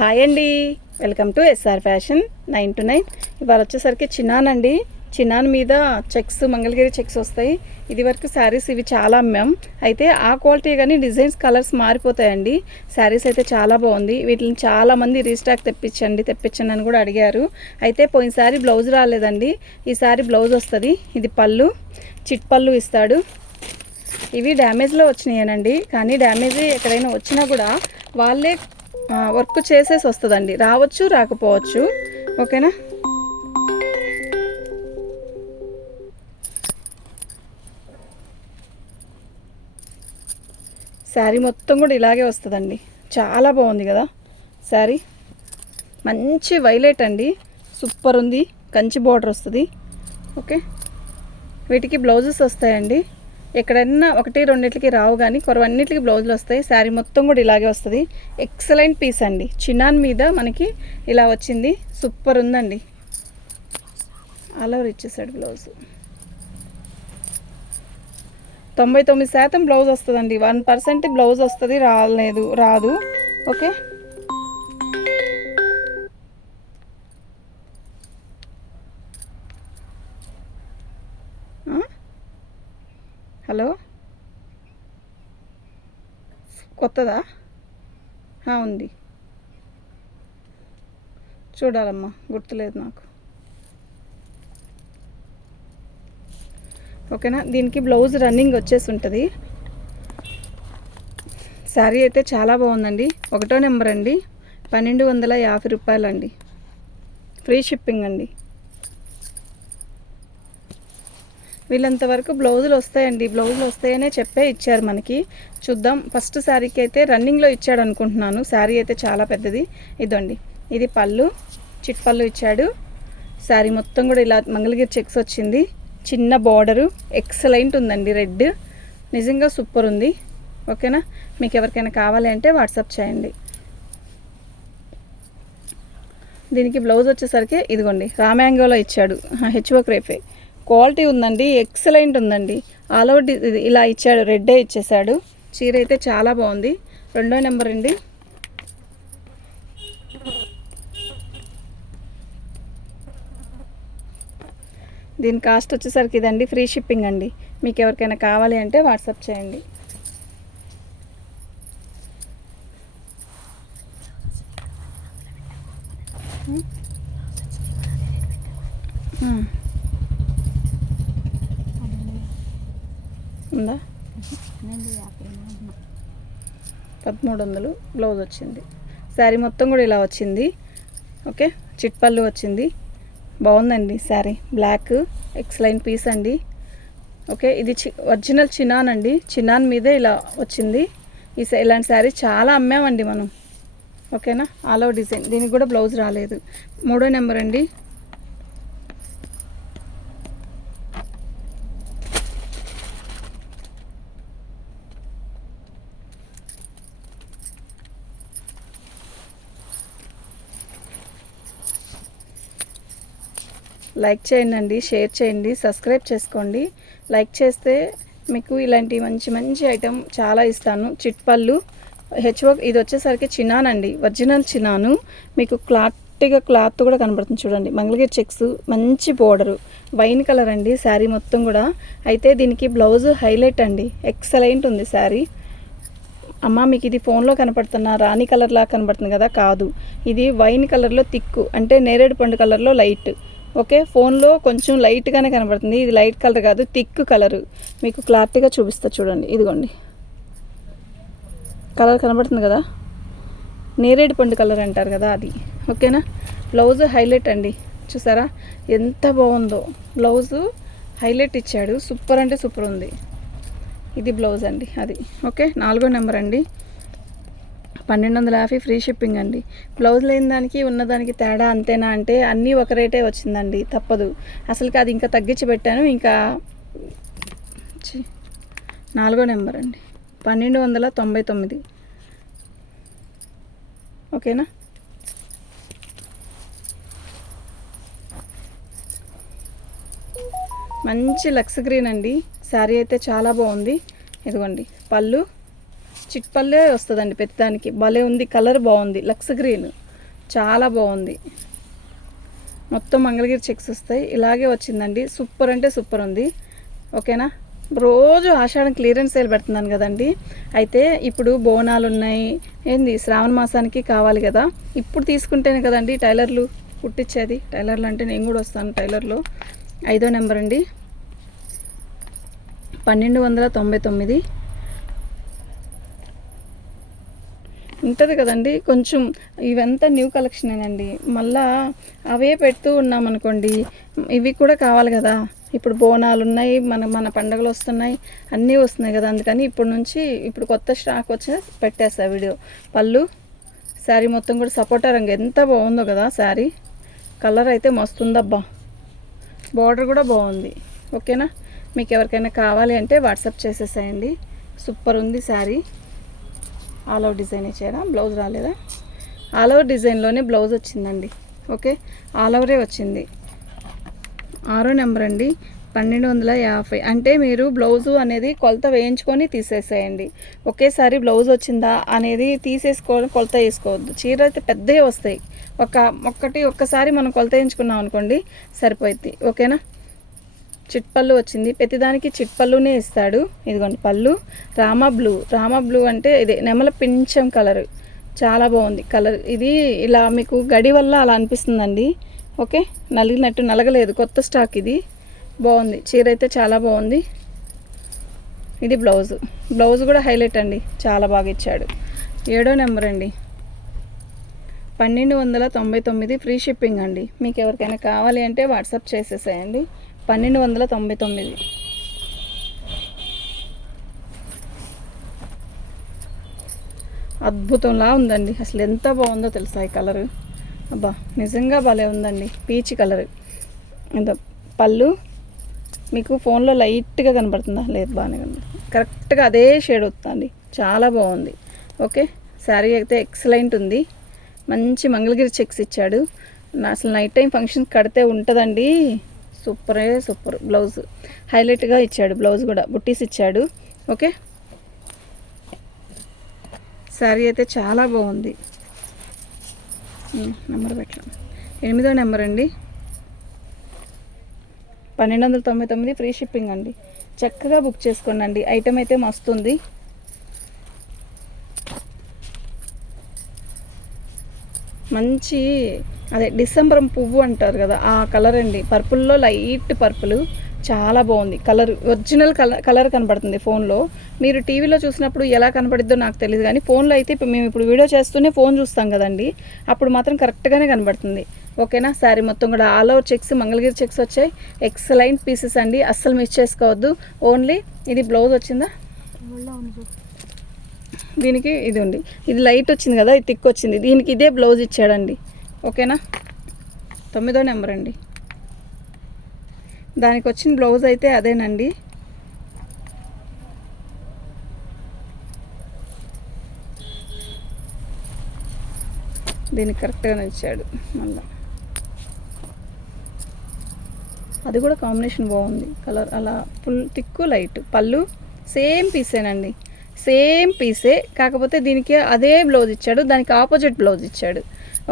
Hi అండి, welcome to SR fashion 9 to 9. ఇవాళ వచ్చేసరికి చిన్నాన్ అండి. చిన్నాన్ మీద చెక్స్, మంగళగిరి చెక్స్ వస్తాయి. ఇది వరకు శారీస్ ఇవి చాలా అమ్మాం. అయితే ఆ క్వాలిటీ కానీ డిజైన్స్, కలర్స్ మారిపోతాయండి. శారీస్ అయితే చాలా బాగుంది. వీటిని చాలామంది రీస్టాక్ తెప్పించండి అని కూడా అడిగారు. అయితే పోయినసారి బ్లౌజ్ రాలేదండి, ఈసారి బ్లౌజ్ వస్తుంది. ఇది పళ్ళు, చిట్ పళ్ళు ఇస్తాడు. ఇవి డ్యామేజ్లో వచ్చినాయనండి, కానీ డ్యామేజ్ ఎక్కడైనా వచ్చినా కూడా వాళ్ళే వర్క్ చేసేసి వస్తుందండి. రావచ్చు, రాకపోవచ్చు. ఓకేనా. శారీ మొత్తం కూడా ఇలాగే వస్తుందండి. చాలా బాగుంది కదా శారీ. మంచి వైలెట్ అండి, సూపర్ ఉంది. కంచి బార్డర్ వస్తుంది. ఓకే, వీటికి బ్లౌజెస్ వస్తాయండి. ఎక్కడైనా ఒకటి రెండింటికి రావు, కానీ కొరవన్నిటికి బ్లౌజులు వస్తాయి. శారీ మొత్తం కూడా ఇలాగే వస్తుంది. ఎక్సలెంట్ పీస్ అండి. చిన్నాన్ మీద మనకి ఇలా వచ్చింది, సూపర్ ఉందండి. అలా ఇచ్చేసాడు బ్లౌజ్. 99% బ్లౌజ్ వస్తుందండి. 1% బ్లౌజ్ వస్తుంది, రాదు. ఓకే, హలో, కొత్తదా? ఉంది, చూడాలమ్మా, గుర్తులేదు నాకు. ఓకేనా. దీనికి బ్లౌజ్ రన్నింగ్ వచ్చేసి ఉంటుంది. శారీ అయితే చాలా బాగుందండి. 1వ నెంబర్ అండి, 1250 రూపాయలండి. ఫ్రీ షిప్పింగ్ అండి. వీళ్ళంతవరకు బ్లౌజులు వస్తాయండి. బ్లౌజులు వస్తాయనే చెప్పే ఇచ్చారు మనకి. చూద్దాం. ఫస్ట్ శారీకి అయితే రన్నింగ్లో ఇచ్చాడు అనుకుంటున్నాను. శారీ అయితే చాలా పెద్దది. ఇదండి, ఇది పళ్ళు, చిట్ పళ్ళు ఇచ్చాడు. శారీ మొత్తం కూడా ఇలా మంగళగిరి చెక్స్ వచ్చింది. చిన్న బార్డరు, ఎక్సలెంట్ ఉందండి. రెడ్ నిజంగా సూపర్ ఉంది. ఓకేనా. మీకు ఎవరికైనా కావాలి అంటే వాట్సాప్ చేయండి. దీనికి బ్లౌజ్ వచ్చేసరికి ఇదిగోండి, రామ్యాంగోలో ఇచ్చాడు. హెచ్ఓ క్రేఫే క్వాలిటీ ఉందండి, ఎక్సలెంట్ ఉందండి. ఆల్ ఓవర్ ఇలా ఇచ్చాడు, రెడ్డే ఇచ్చేసాడు. చీర అయితే చాలా బాగుంది. 2వ నెంబర్ అండి. దీని కాస్ట్ వచ్చేసరికి ఇదండి, ఫ్రీ షిప్పింగ్ అండి. మీకు ఎవరికైనా కావాలి అంటే వాట్సాప్ చేయండి. ఉందా? 1300 బ్లౌజ్ వచ్చింది. శారీ మొత్తం కూడా ఇలా వచ్చింది. ఓకే, చిట్ పళ్ళు వచ్చింది. బాగుందండి శారీ. బ్లాక్ ఎక్సలెంట్ పీస్ అండి. ఓకే, ఇది ఒరిజినల్ చినాన్ అండి. చినాన్ మీదే ఇలా వచ్చింది. ఇలాంటి శారీ చాలా అమ్మామండి మనం. ఓకేనా. All over design. దీనికి కూడా బ్లౌజ్ రాలేదు. 3వ నెంబర్ అండి. లైక్ చేయండి, షేర్ చేయండి, సబ్స్క్రైబ్ చేసుకోండి. లైక్ చేస్తే మీకు ఇలాంటి మంచి మంచి ఐటెం చాలా ఇస్తాను. చిట్ పళ్ళు, ఇది వచ్చేసరికి చినాన్ అండి, ఒరిజినల్ చినాను. మీకు క్లాత్ కూడా కనబడుతుంది చూడండి. మంగళగిరి చెక్స్, మంచి బోర్డరు, వైన్ కలర్ అండి. శారీ మొత్తం కూడా. అయితే దీనికి బ్లౌజ్ హైలైట్ అండి, ఎక్సలెంట్ ఉంది శారీ. అమ్మ, మీకు ఇది ఫోన్లో కనపడుతున్న రాణి కలర్లా కనబడుతుంది కదా, కాదు. ఇది వైన్ కలర్లో తిక్కు, అంటే నేరేడు పండు కలర్లో లైట్. ఓకే, ఫోన్లో కొంచెం లైట్గానే కనబడుతుంది. ఇది లైట్ కలర్ కాదు, థిక్ కలరు. మీకు క్లారిటీగా చూపిస్తా చూడండి. ఇదిగోండి, కలర్ కనబడుతుంది కదా, నేరేడు పండు కలర్ అంటారు కదా, అది. ఓకేనా. బ్లౌజ్ హైలైట్ అండి, చూసారా ఎంత బాగుందో. బ్లౌజు హైలైట్ ఇచ్చాడు, సూపర్ అంటే సూపర్ ఉంది. ఇది బ్లౌజ్ అండి, అది. ఓకే, 4వ నెంబర్ అండి, 1250 ఫ్రీ షిప్పింగ్ అండి. బ్లౌజ్ లేని దానికి ఉన్నదానికి తేడా అంతేనా అంటే అన్నీ ఒక రేటే వచ్చిందండి, తప్పదు. అసలుకి అది ఇంకా తగ్గించి పెట్టాను. ఇంకా 4వ నెంబర్ అండి, 1299. ఓకేనా. మంచి లక్స్ గ్రీన్ అండి. శారీ అయితే చాలా బాగుంది. ఇదిగోండి, పళ్ళు చిట్ పల్లే వస్తుందండి. పెద్దదానికి భలే ఉంది, కలర్ బాగుంది. లక్స్ గ్రీన్ చాలా బాగుంది. మొత్తం మంగళగిరి చెక్స్ వస్తాయి. ఇలాగే వచ్చిందండి. సూపర్ అంటే సూపర్ ఉంది. ఓకేనా. రోజు ఆషాఢం క్లియరెన్స్ సేల్ పెడుతున్నాను కదండి. అయితే ఇప్పుడు బోనాలు ఉన్నాయి, ఏంది శ్రావణ మాసానికి కావాలి కదా. ఇప్పుడు తీసుకుంటేనే కదండి టైలర్లు కుట్టించేది. టైలర్లు అంటే నేను కూడా వస్తాను టైలర్లో. 5వ నెంబర్ అండి, 1299 ఉంటుంది కదండి. కొంచెం ఇవంతా న్యూ కలెక్షనేనండి. మళ్ళా అవే పెడుతూ ఉన్నామనుకోండి, ఇవి కూడా కావాలి కదా. ఇప్పుడు బోనాలు ఉన్నాయి, మన పండుగలు వస్తున్నాయి, అన్నీ వస్తున్నాయి కదా. అందుకని ఇప్పుడు కొత్త స్టాక్ వచ్చి పెట్టేస్తా వీడియో. పళ్ళు శారీ మొత్తం కూడా సపోటా రంగు ఎంత బాగుందో కదా. శారీ కలర్ అయితే మస్తు ఉందబ్బా. బార్డర్ కూడా బాగుంది. ఓకేనా. మీకు ఎవరికైనా కావాలి అంటే వాట్సాప్ చేసేసేయండి. సూపర్ ఉంది శారీ. ఆల్ ఓవర్ డిజైన్ ఇచ్చారా, బ్లౌజ్ రాలేదా? ఆల్ ఓవర్ డిజైన్లోనే బ్లౌజ్ వచ్చిందండి. ఓకే, ఆల్ ఓవరే వచ్చింది. 6వ నెంబర్ అండి, 1250. అంటే మీరు బ్లౌజు అనేది కొలత వేయించుకొని తీసేసేయండి. ఒకేసారి బ్లౌజ్ వచ్చిందా అనేది తీసేసుకోవడం, కొలత వేసుకోవద్దు. చీర అయితే పెద్దవి వస్తాయి. ఒక్కసారి మనం కొలత వేయించుకున్నాం అనుకోండి సరిపోద్ది. ఓకేనా. చిట్పళ్ళు వచ్చింది. ప్రతిదానికి చిట్పళ్ళునే ఇస్తాడు. ఇదిగోండి పళ్ళు. రామా బ్లూ అంటే ఇది నెమల పింఛం కలర్. చాలా బాగుంది కలర్. ఇది ఇలా మీకు గడి వల్ల అలా అనిపిస్తుందండి. ఓకే, నలిగినట్టు నలగలేదు. కొత్త స్టాక్ ఇది. బాగుంది చీర అయితే చాలా బాగుంది. ఇది బ్లౌజ్ కూడా హైలైట్ అండి, చాలా బాగా ఇచ్చాడు. 7వ నెంబర్ అండి, 1299 ఫ్రీ షిప్పింగ్ అండి. మీకు ఎవరికైనా కావాలి అంటే వాట్సాప్ చేసేసేయండి. 1299. అద్భుతంలా ఉందండి. అసలు ఎంత బాగుందో తెలుసా ఈ కలరు. అబ్బా నిజంగా భలే ఉందండి. Peach colour. ఎంత పళ్ళు మీకు ఫోన్లో లైట్గా కనబడుతుందా? లేదు, బాగానే కనబడుతుంది. కరెక్ట్గా అదే షేడ్ వస్తుంది. చాలా బాగుంది. ఓకే, శారీ అయితే ఎక్సలెంట్ ఉంది. మంచి మంగళగిరి చెక్స్ ఇచ్చాడు. అసలు నైట్ టైం ఫంక్షన్ కడితే ఉంటుందండి. సూపర్. బ్లౌజ్ హైలైట్గా ఇచ్చాడు. బ్లౌజ్ కూడా బుట్టీస్ ఇచ్చాడు. ఓకే, శారీ అయితే చాలా బాగుంది. నెంబర్ పెట్టాం. 8వ నెంబర్ అండి, 1299 ఫ్రీ షిప్పింగ్ అండి. చక్కగా బుక్ చేసుకోండి అండి. ఐటమ్ అయితే మస్తుంది. మంచి అదే డిసెంబరం పువ్వు అంటారు కదా, ఆ కలర్ అండి. పర్పుల్లో లైట్ పర్పుల్. చాలా బాగుంది కలర్. ఒరిజినల్ కలర్ కనబడుతుంది ఫోన్లో. మీరు టీవీలో చూసినప్పుడు ఎలా కనబడిద్దో నాకు తెలియదు, కానీ ఫోన్లో అయితే మేము ఇప్పుడు వీడియో చేస్తూనే ఫోన్ చూస్తాం కదండి, అప్పుడు మాత్రం కరెక్ట్గానే కనబడుతుంది. ఓకేనా. శారీ మొత్తం కూడా all over checks, Mangalagiri checks వచ్చాయి. ఎక్సలెంట్ పీసెస్ అండి, అస్సలు మిస్ చేసుకోవద్దు. ఓన్లీ ఇది బ్లౌజ్ వచ్చిందా దీనికి? ఇది ఉంది. ఇది లైట్ వచ్చింది కదా, ఇది థిక్ వచ్చింది. దీనికి ఇదే బ్లౌజ్ ఇచ్చాడండి. ఓకేనా. 9వ నెంబర్ అండి, దానికి వచ్చిన బ్లౌజ్ అయితే అదేనండి. దీనికి కరెక్ట్గానే ఇచ్చాడు. మళ్ళీ అది కూడా కాంబినేషన్ బాగుంది. కలర్ అలా ఫుల్ థిక్ లైట్. పళ్ళు సేమ్ పీసేనండి, సేమ్ పీసే. కాకపోతే దీనికి అదే బ్లౌజ్ ఇచ్చాడు, దానికి ఆపోజిట్ బ్లౌజ్ ఇచ్చాడు.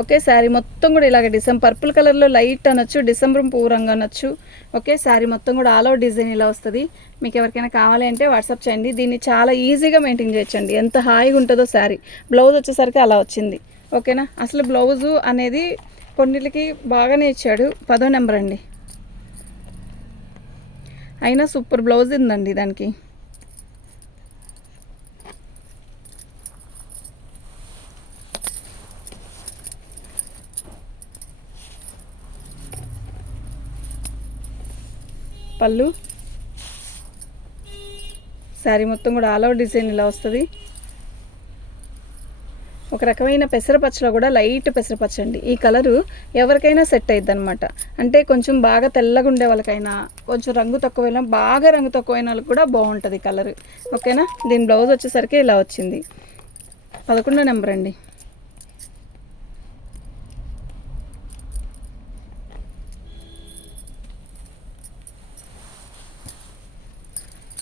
ఓకే, శారీ మొత్తం కూడా ఇలాగ పర్పుల్ కలర్లో లైట్ అనొచ్చు, డిసెంబర్ పువ్వు రంగు అనొచ్చు. ఓకే, శారీ మొత్తం కూడా ఆల్ ఓవర్ డిజైన్ ఇలా వస్తుంది. మీకు ఎవరికైనా కావాలి అంటే వాట్సాప్ చేయండి. దీన్ని చాలా ఈజీగా మెయింటైన్ చేయొచ్చండి. ఎంత హాయిగా ఉంటుందో శారీ. బ్లౌజ్ వచ్చేసరికి అలా వచ్చింది. ఓకేనా. అసలు బ్లౌజు అనేది కొన్నిటికి బాగానే ఇచ్చాడు. 10వ నెంబర్ అండి, అయినా సూపర్ బ్లౌజ్ ఉందండి దానికి. పళ్ళు శారీ మొత్తం కూడా ఆల్ ఓవర్ డిజైన్ ఇలా వస్తుంది. ఒక రకమైన పెసరపచ్చలో కూడా లైట్ పెసరపచ్చ అండి. ఈ కలరు ఎవరికైనా సెట్ అయ్యిద్ది అనమాట. అంటే కొంచెం బాగా తెల్లగా ఉండే వాళ్ళకైనా, కొంచెం రంగు తక్కువైనా, బాగా రంగు తక్కువైన వాళ్ళకి కూడా బాగుంటుంది కలర్. ఓకేనా. దీని బ్లౌజ్ వచ్చేసరికి ఇలా వచ్చింది. 11వ నెంబర్ అండి,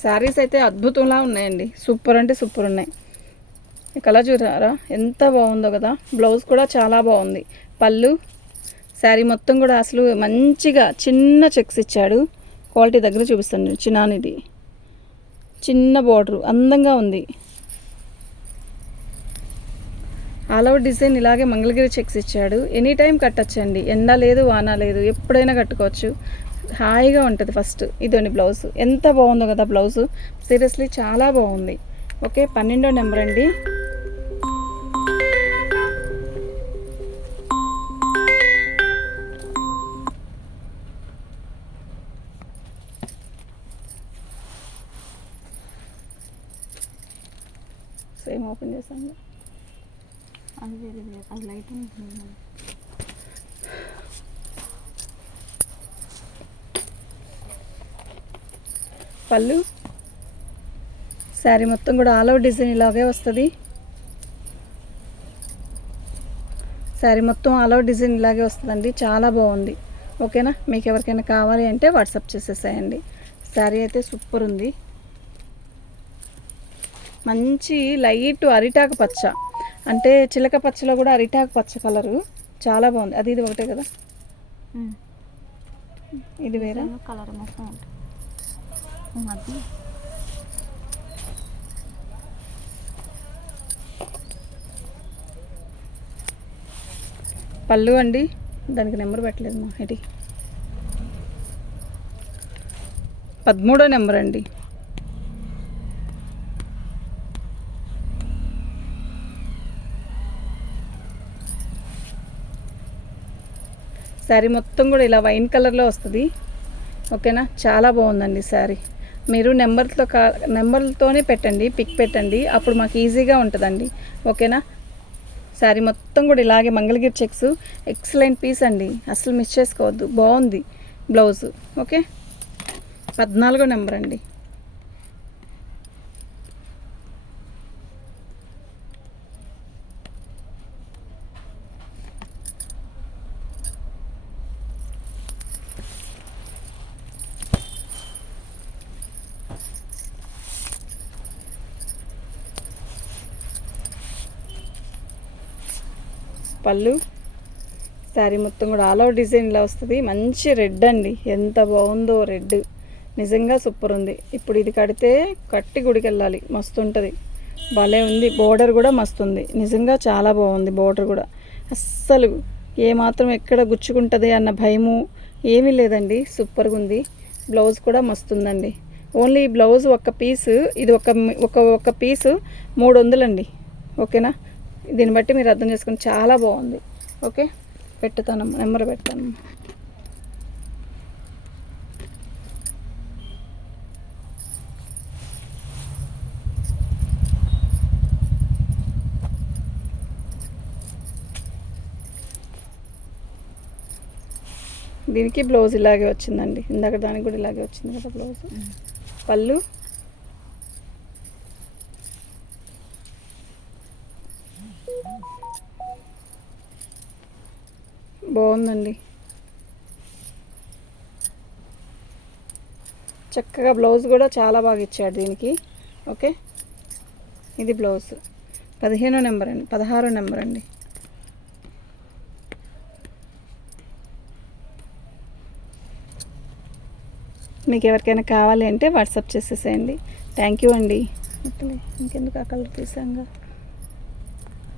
శారీస్ అయితే అద్భుతంలా ఉన్నాయండి. సూపర్ అంటే సూపర్ ఉన్నాయి. ఈ కలర్ చూసారా ఎంత బాగుందో కదా. బ్లౌజ్ కూడా చాలా బాగుంది. పళ్ళు, శారీ మొత్తం కూడా అసలు మంచిగా చిన్న చెక్స్ ఇచ్చాడు. క్వాలిటీ దగ్గర చూపిస్తాను. చిన్నానిది చిన్న బార్డరు అందంగా ఉంది. ఆల్ ఓవర్ డిజైన్ ఇలాగే మంగళగిరి చెక్స్ ఇచ్చాడు. ఎనీ టైం కట్టచ్చండి. ఎండ లేదు వాన లేదు, ఎప్పుడైనా కట్టుకోవచ్చు. హాయిగా ఉంటుంది. ఫస్ట్ ఇదోని బ్లౌజ్ ఎంత బాగుందో కదా. బ్లౌజు సీరియస్లీ చాలా బాగుంది. ఓకే, 12వ నెంబర్ అండి. సేమ్ ఓపెన్ చేసాను. అది వేరే అది లైట్ ఉంటుంది. పళ్ళు, శారీ మొత్తం కూడా ఆల్ ఓవర్ డిజైన్ ఇలాగే వస్తుంది. శారీ మొత్తం ఆల్ ఓవర్ డిజైన్ ఇలాగే వస్తుందండి. చాలా బాగుంది. ఓకేనా, మీకు ఎవరికైనా కావాలి అంటే వాట్సాప్ చేసేసేయండి. శారీ అయితే సూపర్ ఉంది. మంచి లైట్ అరిటాకు పచ్చ, అంటే చిలక పచ్చలో కూడా అరిటాకు పచ్చ కలరు చాలా బాగుంది. అది ఇది ఒకటే కదా, ఇది వేరే కలర్ మొత్తం అది. పళ్ళు అండి, దానికి నెంబర్ పెట్టలేదు మా ఇది 13వ నెంబర్ అండి. శారీ మొత్తం కూడా ఇలా వైన్ కలర్లో వస్తుంది. ఓకేనా, చాలా బాగుందండి శారీ. మీరు నెంబర్లతోనే పెట్టండి, పిక్ పెట్టండి, అప్పుడు మాకు ఈజీగా ఉంటుందండి. ఓకేనా, శారీ మొత్తం కూడా ఇలాగే మంగళగిరి చెక్స్. ఎక్సలెంట్ పీస్ అండి, అసలు మిస్ చేసుకోవద్దు. బాగుంది బ్లౌజు. ఓకే, 14వ నెంబర్ అండి. పళ్ళు, శారీ మొత్తం కూడా ఆల్ ఓవర్ డిజైన్ ఇలా వస్తుంది. మంచి రెడ్ అండి, ఎంత బాగుందో రెడ్, నిజంగా సూపర్ ఉంది. ఇప్పుడు ఇది కట్టి గుడికి వెళ్ళాలి, మస్తు ఉంటుంది. భలే ఉంది. బోర్డర్ కూడా మస్తు ఉంది, నిజంగా చాలా బాగుంది. బోర్డర్ కూడా అస్సలు ఏమాత్రం ఎక్కడ గుచ్చుకుంటుంది అన్న భయము ఏమీ లేదండి, సూపర్గా ఉంది. బ్లౌజ్ కూడా మస్తు ఉందండి. ఓన్లీ ఈ బ్లౌజ్ ఒక్క పీసు, ఇది ఒక పీసు 300 అండి. ఓకేనా, దీన్ని బట్టి మీరు అర్థం చేసుకుని చాలా బాగుంది. ఓకే, పెట్టుతాను, నెంబర్ పెడతాను. దీనికి బ్లౌజ్ ఇలాగే వచ్చిందండి. ఇందాక దానికి కూడా ఇలాగే వచ్చింది కదా బ్లౌజ్. పళ్ళు, బాగుందండి. చక్కగా బ్లౌజ్ కూడా చాలా బాగా ఇచ్చాడు దీనికి. ఓకే, ఇది బ్లౌజ్. 15వ నెంబర్ అండి, 16వ నెంబర్ అండి. మీకు ఎవరికైనా కావాలి అంటే వాట్సాప్ చేసేసేయండి. థ్యాంక్ యూ అండి. ఇంకెందుకు ఆ కలర్ తీసాంగా.